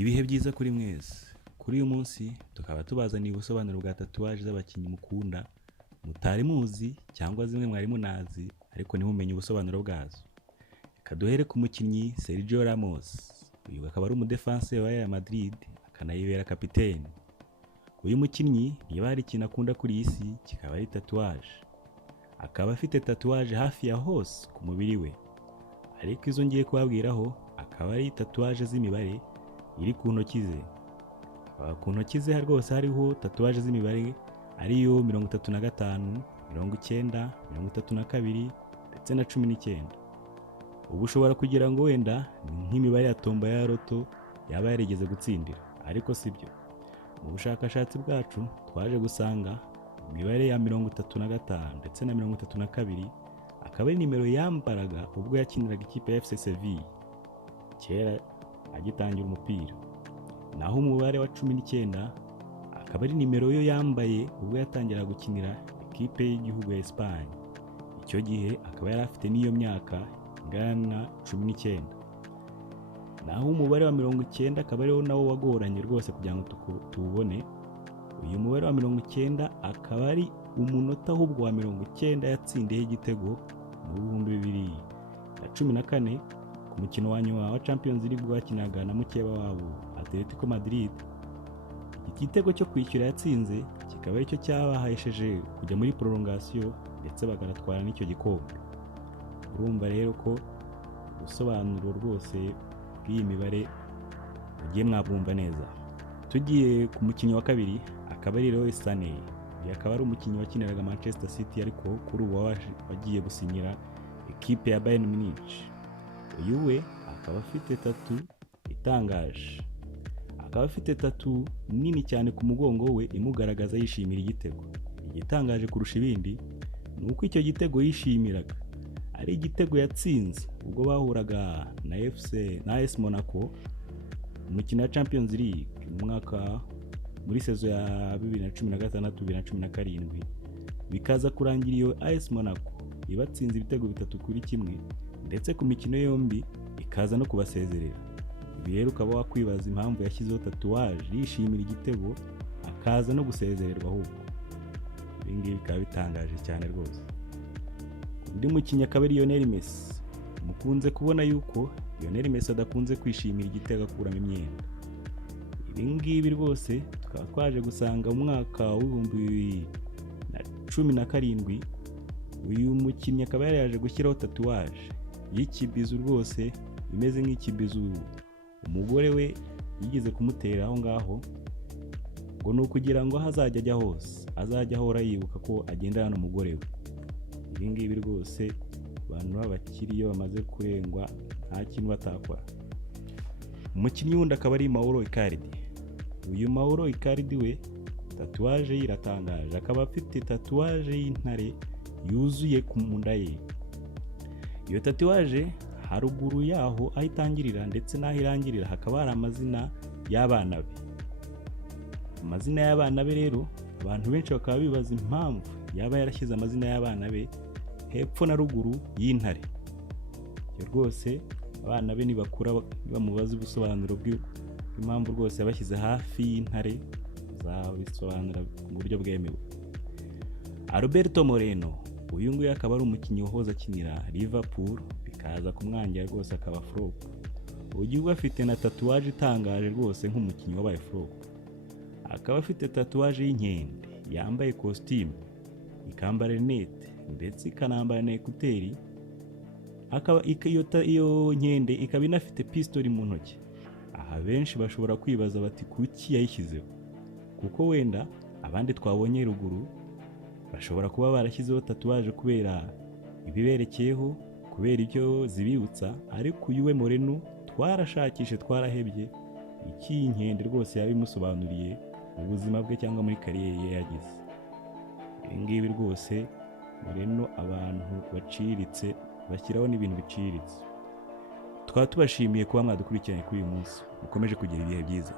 Ibihe byiza kuri mwese. Kuri uyu munsi tukaba tubazaniye ubusobanuro bwa tatuwaje z'abakinnyi mukunda mutari muzi cyangwa zimwe mwari munazi ariko ntimumenye ubusobanuro bwazo. Reka duhere ku mukinnyi Sergio Ramos. Uyu akaba ari umudefanse wa Real Madrid akanayibera kapiteni. Uyu mukinnyi niba hari ikintu akunda kuri iyi si kikaba ari tatuwaje. Akaba afite tatuwaje hafi ya hose ku mubiri we. Ariko izo ngiye kubabwiraho akaba ari tatuwaje z'imibare iri ku ntoki ze. Ku ntoki ze rwose hariho tatuwaje z'imibare ariyo 35, 90, 32 ndetse na 19. Ubu ushobora kugira ngo wenda nk'imibare ya tomba ya loto yaba yarigeze gutsindira, ariko sibyo. Mu bushakashatsi bwacu twaje gusanga imibare ya 35 ndetse na 32 akaba ari nimero yambaraga ubwo yakiniraga ikipe ya FC Sevilla kera agitangira umupira. Naho umubare wa 19 akaba ari nimero yo yambaye ubwo yatangira gukinira ikipe y'igihugu ya Espagne. Icyo gihe akaba yari afite n'iyo myaka ingana 19. Naho umubare wa 90 akaba ariwo nawo wagoranye rwose kugira ngo tuwubone. Uyu mubare wa 90 akaba ari umunota ahubwo wa 90 yatsindiye igitego mu 2014 ku mukino wa nyuma wa Champions League wakinaga na mukeba wabo Atletico Madrid. Iki gitego cyo kwishyura yatsinze kikaba aricyo cyabahesheje kujya muri prolongation ndetse bagaratwara n'icyo gikombe. Urumva rero ko ubusobanuro rwose bw'iyi mibare ugiye mwabumva neza. Tugiye ku mukinnyi wa kabiri akaba ari Leroy Sané. Uyu akaba ari umukinnyi wakiniraga Manchester City ariko kuri ubu wagiye gusinyira ikipe ya Bayern Munich. Uyu we akaba afite tatu itangaje. Akaba afite tatu nini cyane ku mugongo we imugaragaza yishimira igitego. Igitangaje kurusha ibindi ni uko icyo gitego yishimiraga ari igitego yatsinze ubwo bahuraga na AS Monaco umukino wa Champions League mu mwaka muri sezo ya 2016-2017. Bikaza kurangira iyo AS Monaco ibatsinze ibitego 3-1 ndetse ku mikino yombi ikaza no kubasezerera. Ibi rero ukaba wakwibaza impamvu yashyizeho tatuwaje yishimira igitego akaza no gusezererwa ahubwo. Ibi ngibi bikaba bitangaje cyane rwose. Undi mukinnyi akaba ari Lionel Messi. Mukunze kubona yuko Lionel Messi adakunze kwishimira igitego akuramo imyenda. Ibi ngibi rwose tukaba twaje gusanga mu mwaka wa 2017 uyu mukinnyi akaba yaje gushyiraho tatuwaje y'ikibizu rwose imeze nk'ikibizu umugore we yigeze kumutera aho ngaho, ngo ni ukugira ngo hazajya ajya hose azajya ahora yibuka ko agendana n'umugore we. Ibi ngibi rwose abantu b'abakiri iyo bamaze kurengwa nta kintu batakora. Umukinnyi wundi akaba ari Mauro Icardi. Uyu Mauro Icardi we tatuwaje iratangaje. Akaba afite tatuwaje y'intare yuzuye ku munda ye. Iyo tatuwaje haruguru yaho aho itangirira ndetse n'aho irangirira hakaba hari amazina y'abana be. Amazina y'abana be rero abantu benshi bakaba bibaza impamvu yaba yarashyize amazina y'abana be hepfo na ruguru y'intare. Rwose abana be nibakura bamubaza ubusobanuro bw'impamvu rwose yabashyize hafi y'intare zabisobanura mu buryo bwemewe. Alberto Moreno. Uyu nguyu akaba ari umukinnyi wahoze akinira Liverpool bikaza kumwangira rwose akaba flop. Uyu afite na tatuwaje itangaje rwose nk'umukinnyi wabaye flop. Akaba afite tatuwaje y'inkende yambaye costume ikambara rinete ndetse ikanambara na ekuteri. Akaba iyo nkende ikaba inafite pistol mu ntoki. Aha benshi bashobora kwibaza bati kuki yayishyizeho, kuko wenda abandi twabonye ruguru bashobora kuba barashyizeho tatuwaje kubera ibiberekeyeho, kubera ibyo zibibutsa, ariko uyu we Moreno twarashakishe twarahebye iki inkende rwose yabimusobanuriye mu buzima bwe cyangwa muri kariyeri ye yagize. Ibi ngibi rwose Moreno abantu baciritse bashyiraho n'ibintu biciritse. Twaba tubashimiye kuba mwadukurikiranye kuri uyu munsi. Mukomeje kugira ibihe byiza.